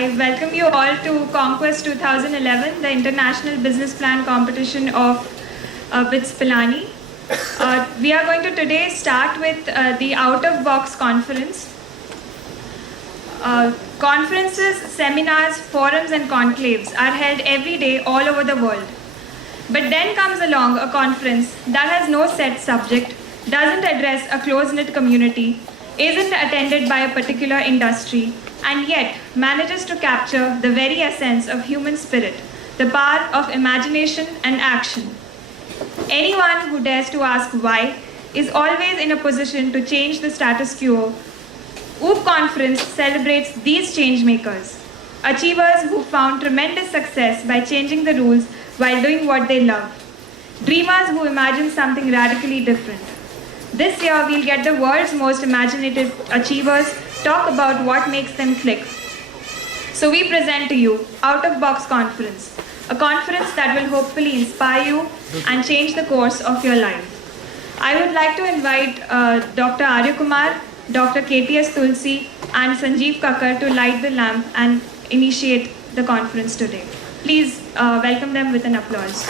I welcome you all to Conquest 2011, the International Business Plan Competition of BITS-Pilani. We are going to today start with the out-of-box conference. Conferences, seminars, forums and conclaves are held every day all over the world. But then comes along a conference that has no set subject, doesn't address a close-knit community, isn't attended by a particular industry, and yet manages to capture the very essence of human spirit, the power of imagination and action. Anyone who dares to ask why is always in a position to change the status quo. OOB Conference celebrates these change makers, achievers who found tremendous success by changing the rules while doing what they love, dreamers who imagine something radically different. This year, we'll get the world's most imaginative achievers talk about what makes them click. So we present to you Out of Box Conference, a conference that will hopefully inspire you and change the course of your life. I would like to invite Dr. Arya Kumar, Dr. KTS Tulsi, and Sanjeev Kakkar to light the lamp and initiate the conference today. Please welcome them with an applause.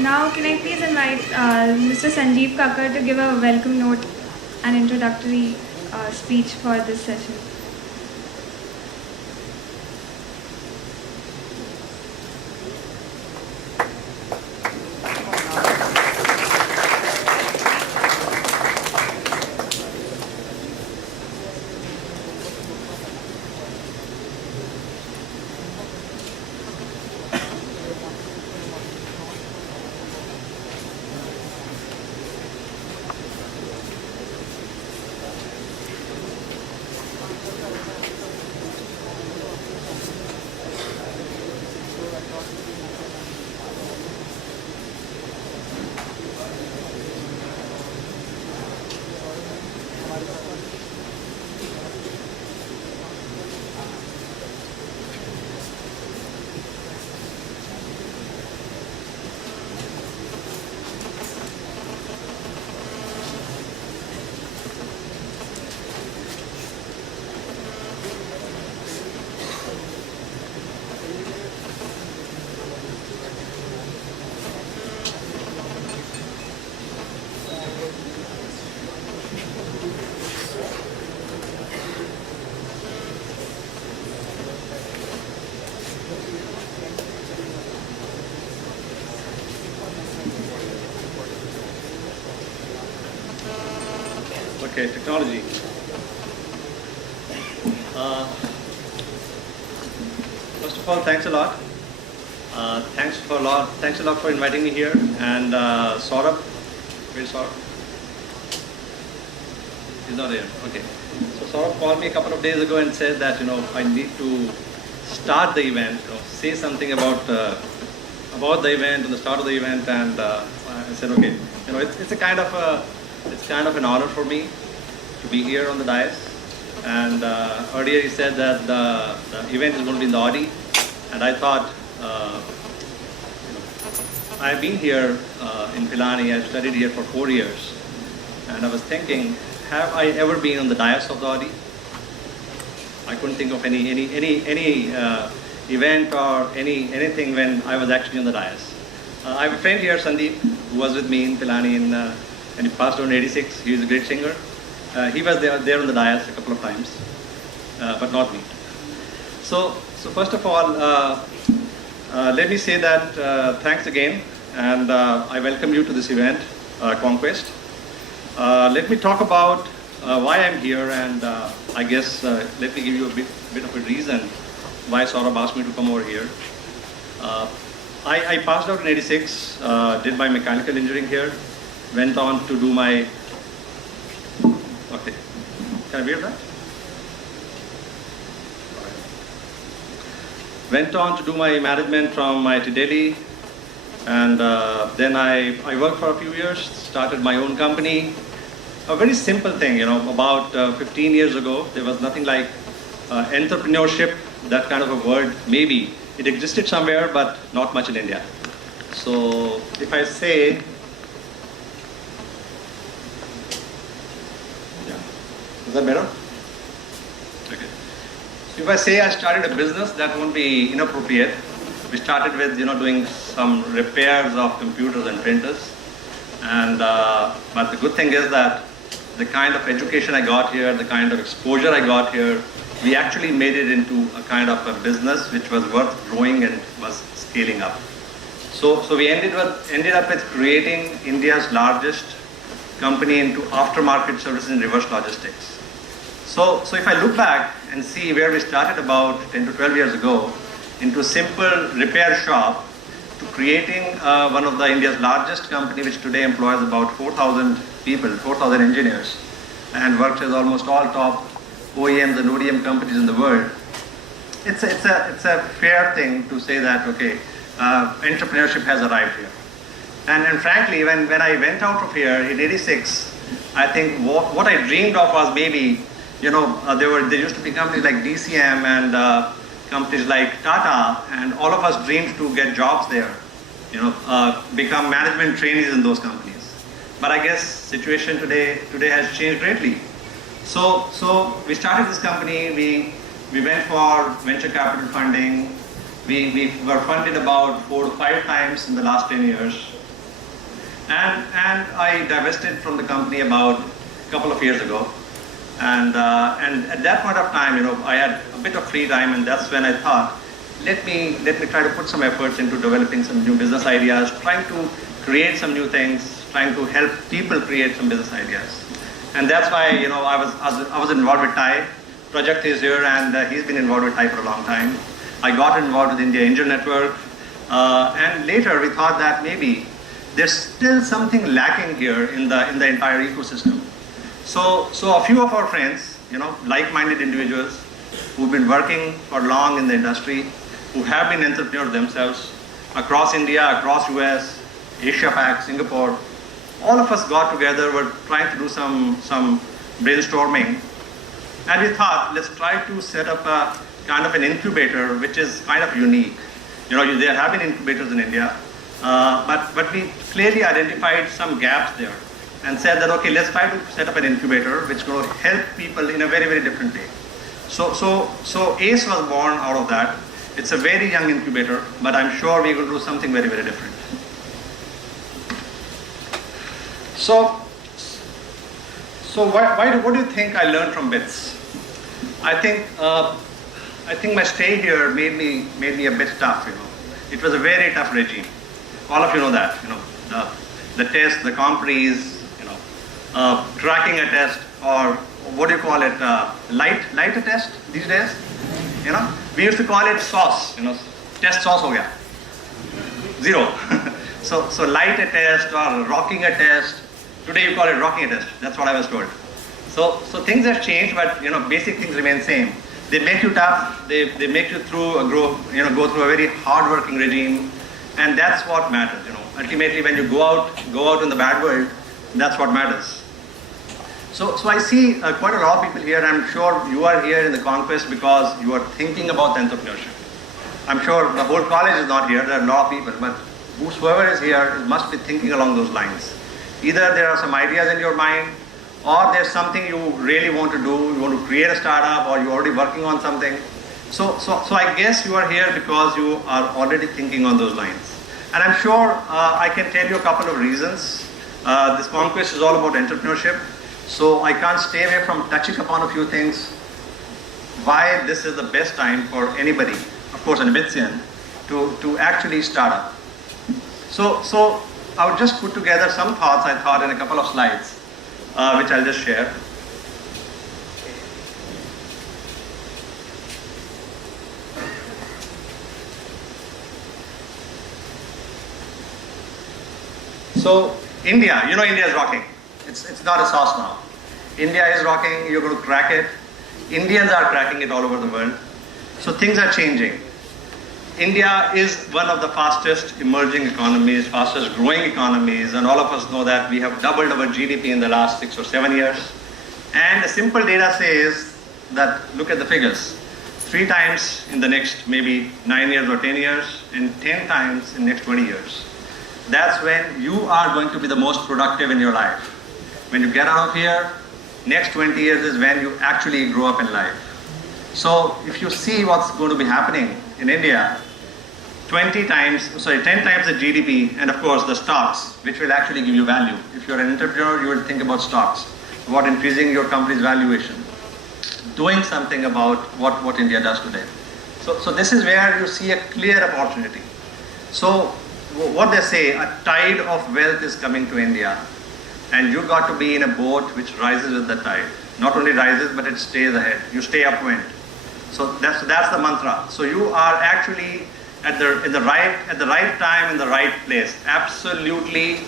Now, can I please invite Mr. Sanjeev Kakkar to give a welcome note and introductory speech for this session. Okay, technology. First of all, thanks a lot. Thanks a lot for inviting me here. And Saurabh, where's Saurabh? He's not here. Okay. So Saurabh called me a couple of days ago and said that I need to start the event, say something about the event and the start of the event, and I said, okay, it's kind of an honor for me to be here on the dais. And earlier he said that the event is going to be in the Audi, and I thought, I've been here in Pilani. I've studied here for 4 years, and I was thinking, have I ever been on the dais of the Audi? I couldn't think of any event or anything when I was actually on the dais. I have a friend here, Sandeep, who was with me in Pilani, and he passed on in '86. He was a great singer. He was there on the dais a couple of times, but not me. So first of all, let me say that thanks again, and I welcome you to this event, Conquest. Let me talk about why I'm here, and I guess let me give you a bit of a reason why Saurabh asked me to come over here. I passed out in '86, did my mechanical engineering here, went on to do my, okay, can I hear that? Went on to do my management from IIT Delhi, and then I worked for a few years, started my own company. A very simple thing, about 15 years ago, there was nothing like entrepreneurship, that kind of a word. Maybe it existed somewhere, but not much in India. So if I say, is that better? Okay. So if I say I started a business, that won't be inappropriate. We started with doing some repairs of computers and printers, and but the good thing is that the kind of education I got here, the kind of exposure I got here, we actually made it into a kind of a business which was worth growing and was scaling up. So we ended up with creating India's largest company into aftermarket services and reverse logistics. So if I look back and see where we started about 10 to 12 years ago, into a simple repair shop, to creating one of the India's largest company, which today employs about 4,000 people, 4,000 engineers, and works with almost all top OEMs and ODM companies in the world. It's a fair thing to say that, okay, entrepreneurship has arrived here. And frankly, when I went out of here in '86, I think what I dreamed of was maybe, there used to be companies like DCM and companies like Tata, and all of us dreamed to get jobs there, become management trainees in those companies. But I guess situation today has changed greatly. So we started this company. We went for venture capital funding. We were funded about 4 to 5 times in the last 10 years. And I divested from the company about a couple of years ago. And at that point of time, I had a bit of free time, and that's when I thought, let me try to put some efforts into developing some new business ideas, trying to create some new things, trying to help people create some business ideas. And that's why, I was involved with Ty. Project is here, and he's been involved with Ty for a long time. I got involved with India Angel Network, and later we thought that maybe there's still something lacking here in the entire ecosystem. So a few of our friends, like-minded individuals who've been working for long in the industry, who have been entrepreneurs themselves across India, across US, Asia Pac, Singapore, all of us got together, were trying to do some brainstorming, and we thought, let's try to set up a kind of an incubator which is kind of unique. There have been incubators in India, but we clearly identified some gaps there and said that, okay, let's try to set up an incubator which will help people in a very, very different way. So ACE was born out of that. It's a very young incubator, but I'm sure we're going to do something very, very different. So what do you think I learned from BITS? I think my stay here made me a bit tough. It was a very tough regime. All of you know that. The tests, the comp re's, cracking a test, or what do you call it, lighter test these days. You know, we used to call it sauce. You know, test sauce ho gaya. Zero. so light a test or rocking a test. Today you call it rocking a test. That's what I was told. So things have changed, but you know, basic things remain same. They make you tough. They make you go through a very hard-working regime, and that's what matters. You know, ultimately when you go out in the bad world, that's what matters. So I see quite a lot of people here. I'm sure you are here in the Conquest because you are thinking about entrepreneurship. I'm sure the whole college is not here. There are a lot of people, but whosoever is here must be thinking along those lines. Either there are some ideas in your mind, or there's something you really want to do. You want to create a startup, or you're already working on something. So I guess you are here because you are already thinking on those lines. And I'm sure I can tell you a couple of reasons. This Conquest is all about entrepreneurship. So I can't stay away from touching upon a few things. Why this is the best time for anybody, of course an BITSian, to actually start up. So I would just put together some thoughts I thought in a couple of slides, which I'll just share. So India, you know, India is rocking. It's not a sauce now. India is rocking, you're going to crack it. Indians are cracking it all over the world. So things are changing. India is one of the fastest emerging economies, fastest growing economies, and all of us know that we have doubled our GDP in the last 6 or 7 years. And the simple data says that, look at the figures, 3 times in the next maybe 9 years or 10 years, and 10 times in the next 20 years. That's when you are going to be the most productive in your life. When you get out of here, next 20 years is when you actually grow up in life. So if you see what's going to be happening in India, 10 times the GDP, and of course the stocks, which will actually give you value. If you're an entrepreneur, you will think about stocks, about increasing your company's valuation, doing something about what India does today. So this is where you see a clear opportunity. So what they say, a tide of wealth is coming to India, and you got to be in a boat which rises with the tide. Not only rises, but it stays ahead. You stay upwind. So that's the mantra. So you are actually at the right time in the right place. Absolutely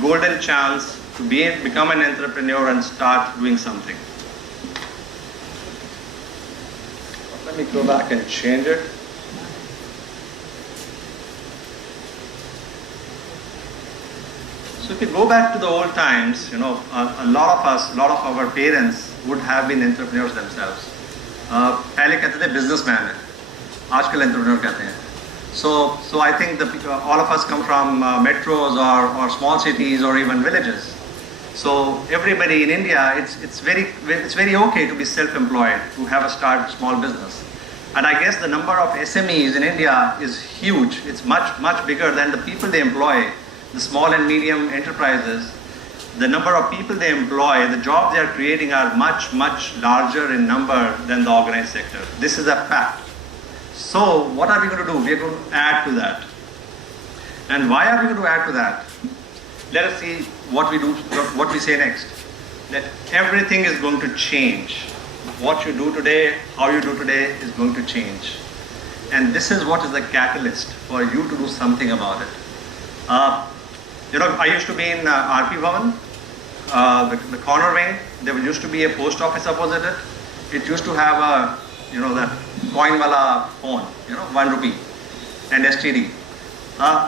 golden chance to become an entrepreneur and start doing something. Let me go back and change it. So if you go back to the old times, you know, a lot of our parents would have been entrepreneurs themselves. पहले कहते थे businessman है, आजकल entrepreneur कहते हैं. So I think all of us come from metros or small cities or even villages. So everybody in India, it's very okay to be self-employed, to have a small business. And I guess the number of SMEs in India is huge. It's much bigger than the people they employ. The small and medium enterprises, the number of people they employ, the jobs they are creating are much larger in number than the organized sector. This is a fact. So what are we going to do? We are going to add to that. And why are we going to add to that? Let us see what we say next. That everything is going to change. What you do today, how you do today is going to change. And this is what is the catalyst for you to do something about it. You know, I used to be in RP Bhavan, the corner wing. There used to be a post office opposite it. It used to have that coin wala phone, 1 rupee and STD.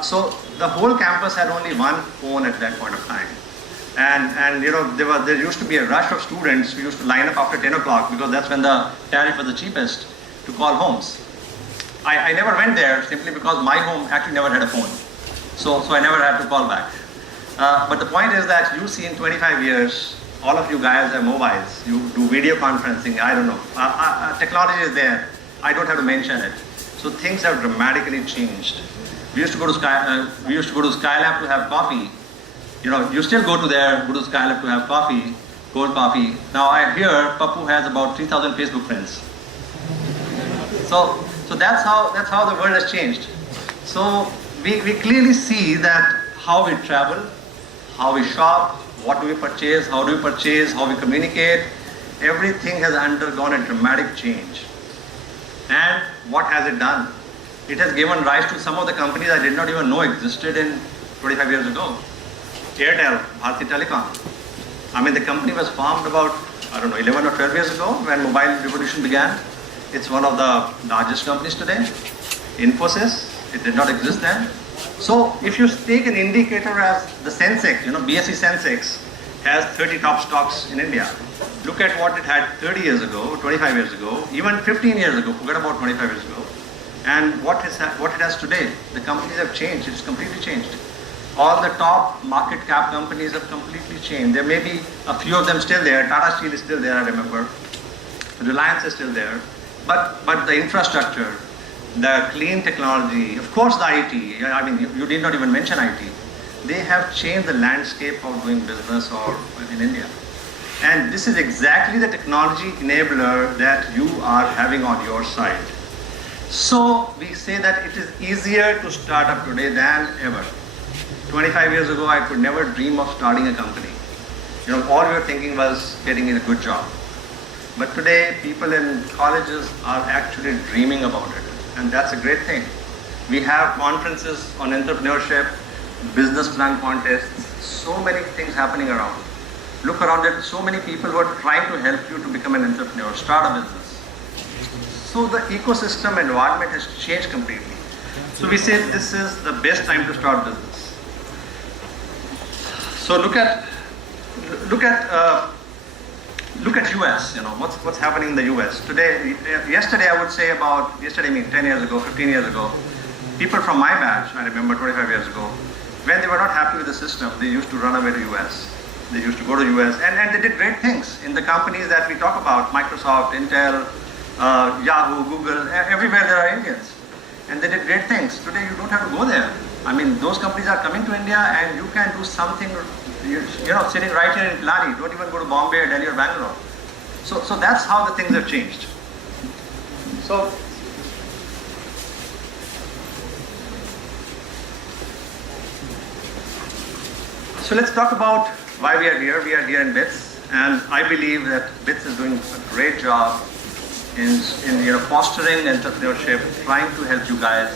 So the whole campus had only one phone at that point of time. And there used to be a rush of students who used to line up after 10 o'clock because that's when the tariff was the cheapest to call homes. I never went there simply because my home actually never had a phone. So I never had to call back. But the point is that you see in 25 years, all of you guys have mobiles. You do video conferencing, I don't know. Technology is there. I don't have to mention it. So things have dramatically changed. We used to go to Skylab to have coffee. You still go to Skylab to have coffee, cold coffee. Now I hear Papu has about 3,000 Facebook friends. So that's how the world has changed. So we clearly see that how we travel, how we shop, what do we purchase, how do we purchase, how we communicate, everything has undergone a dramatic change. And what has it done? It has given rise to some of the companies I did not even know existed in 25 years ago. Airtel, Bharti Telecom. I mean, the company was formed about, 11 or 12 years ago when mobile revolution began. It's one of the largest companies today. Infosys, it did not exist then. So if you take an indicator as the Sensex, BSE Sensex has 30 top stocks in India. Look at what it had 30 years ago, 25 years ago, even 15 years ago, forget about 25 years ago. And what it has today. The companies have changed, it's completely changed. All the top market cap companies have completely changed. There may be a few of them still there. Tata Steel is still there, I remember. Reliance is still there. But the infrastructure, the clean technology, of course the IT, I mean, you did not even mention IT. They have changed the landscape of doing business or in India. And this is exactly the technology enabler that you are having on your side. So we say that it is easier to start up today than ever. 25 years ago, I could never dream of starting a company. All we were thinking was getting a good job. But today, people in colleges are actually dreaming about it. And that's a great thing. We have conferences on entrepreneurship, business plan contests, so many things happening around. Look around it, so many people who are trying to help you to become an entrepreneur, start a business. So the ecosystem environment has changed completely. So we say this is the best time to start business. So look at US. What's happening in the US today. Yesterday, I would say yesterday means 10 years ago, 15 years ago. People from my batch, I remember 25 years ago, when they were not happy with the system, they used to run away to US. They used to go to US, and they did great things in the companies that we talk about: Microsoft, Intel, Yahoo, Google. Everywhere there are Indians, and they did great things. Today, you don't have to go there. I mean, those companies are coming to India, and you can do something. Sitting right here in BITS-Pilani, don't even go to Bombay or Delhi or Bangalore. So that's how the things have changed. So let's talk about why we are here. We are here in BITS, and I believe that BITS is doing a great job in fostering entrepreneurship, trying to help you guys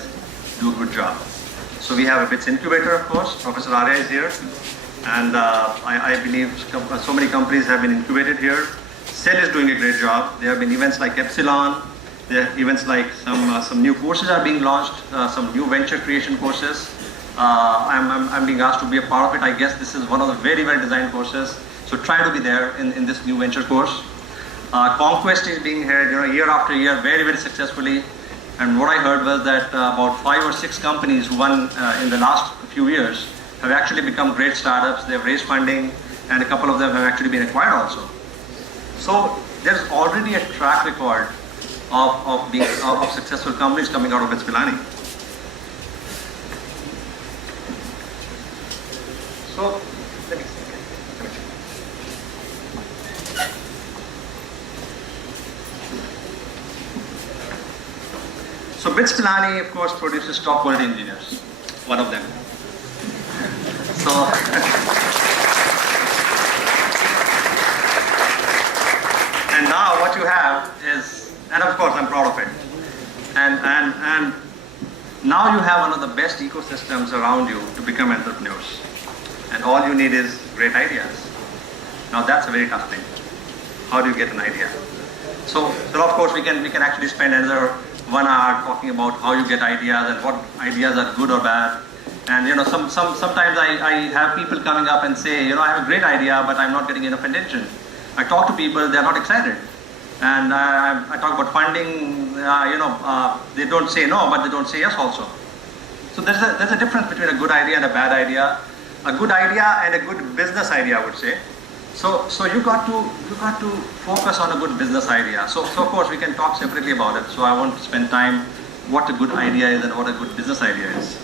do a good job. So we have a BITS incubator, of course. Professor Arya is here. And I believe so many companies have been incubated here. Cell is doing a great job. There have been events like Epsilon. There are events like some new courses are being launched, some new venture creation courses. I'm being asked to be a part of it. I guess this is one of the very well designed courses. So try to be there in this new venture course. Conquest is being held year after year very, very successfully. And what I heard was that about 5 or 6 companies who won in the last few years have actually become great startups. They've raised funding, and a couple of them have actually been acquired also. So there's already a track record of successful companies coming out of BITS-Pilani. So let me see. So BITS-Pilani, of course, produces top quality engineers. One of them. So, and now what you have is, and of course I'm proud of it, and now you have one of the best ecosystems around you to become entrepreneurs. And all you need is great ideas. Now that's a very tough thing. How do you get an idea? So of course we can actually spend another 1 hour talking about how you get ideas and what ideas are good or bad. And sometimes I have people coming up and say, I have a great idea, but I'm not getting enough attention. I talk to people, they're not excited. And I talk about funding, they don't say no, but they don't say yes also. So there's a difference between a good idea and a bad idea. A good idea and a good business idea, I would say. So you got to focus on a good business idea. So of course we can talk separately about it. So I won't spend time what a good idea is and what a good business idea is.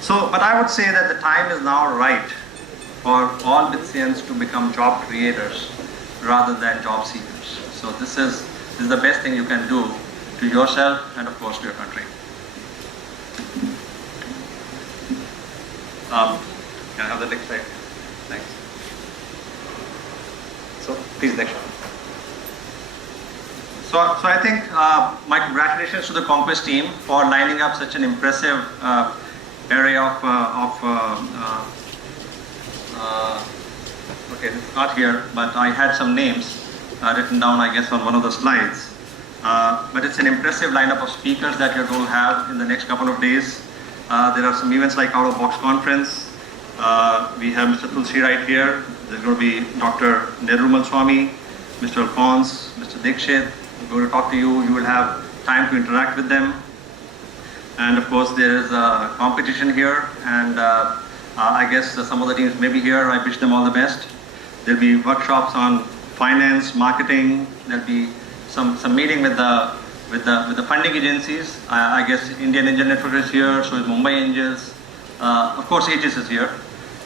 So, but I would say that the time is now right for all BITSians to become job creators rather than job seekers. So this is the best thing you can do to yourself and of course to your country. Can I have the next slide? Thanks. So please, next one. So I think my congratulations to the Conquest team for lining up such an impressive array of okay, it's not here, but I had some names written down, I guess, on one of the slides. But it's an impressive lineup of speakers that you're going to have in the next couple of days. There are some events like Out of Box Conference. We have Mr. Tulsi right here. There's going to be Dr. Nerumal Swami, Mr. Alphonse, Mr. Dikshit. We're going to talk to you. You will have time to interact with them. And of course, there is a competition here. And I guess some of the teams may be here. I wish them all the best. There'll be workshops on finance, marketing. There'll be some meeting with the funding agencies. I guess Indian Angel Network is here. So is Mumbai Angels. Of course, Aegis is here.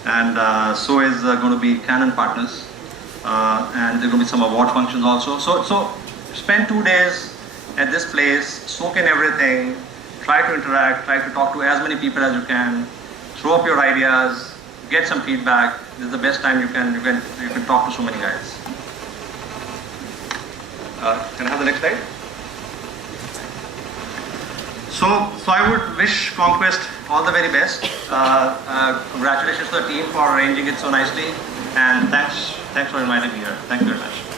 And so is going to be Canon Partners. And there are going to be some award functions also. So spend 2 days at this place, soak in everything, try to interact, try to talk to as many people as you can, throw up your ideas, get some feedback. This is the best time you can talk to so many guys. Can I have the next slide? So I would wish Conquest all the very best. Congratulations to the team for arranging it so nicely, and thanks for inviting me here. Thank you very much.